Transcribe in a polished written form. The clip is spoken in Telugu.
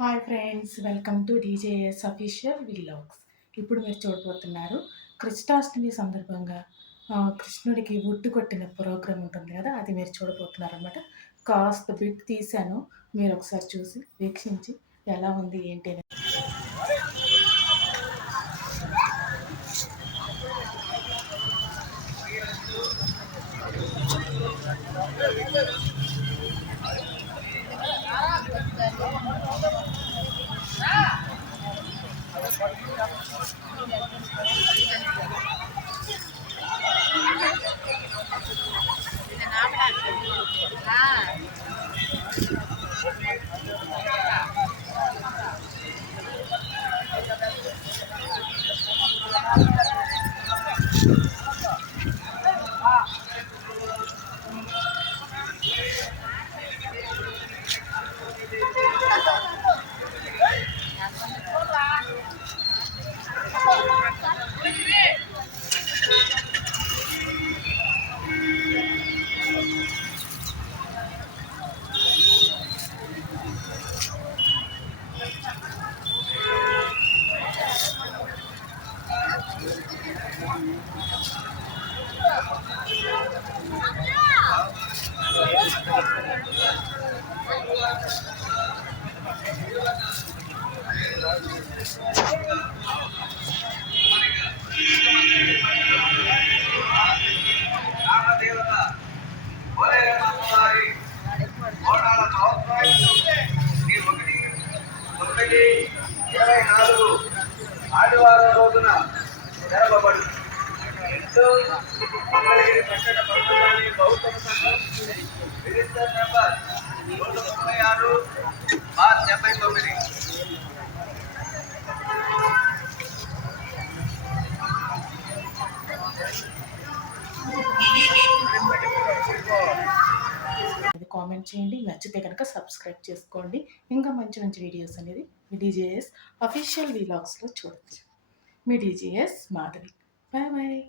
Hi friends, welcome to DJS official vlogs. ఇప్పుడు మీరు చూడబోతున్నారు కృష్ణాష్టమి సందర్భంగా కృష్ణుడికి ఉట్టు కొట్టిన ప్రోగ్రామ్ ఉంటుంది కదా, అది మీరు చూడబోతున్నారు అనమాట. కాస్త బిట్ తీశాను, మీరు ఒకసారి చూసి వీక్షించి ఎలా ఉంది ఏంటి అని. ఆదివారం రోజున జరగబడి ఎంతో మంగళగిరి పట్టణ ప్రభుత్వాన్ని బహుత్వ సంఘం రిజిస్టర్ నెంబర్ 36 మార్చ్ 79. కామెంట్ చేయండి, నచ్చితే కనుక సబ్స్క్రైబ్ చేసుకోండి. ఇంకా మంచి మంచి వీడియోస్ అనేది మీ డీజేఎస్ అఫీషియల్ వీలాగ్స్లో చూడవచ్చు. మీ డీజేఎస్ మాధవి. Bye bye.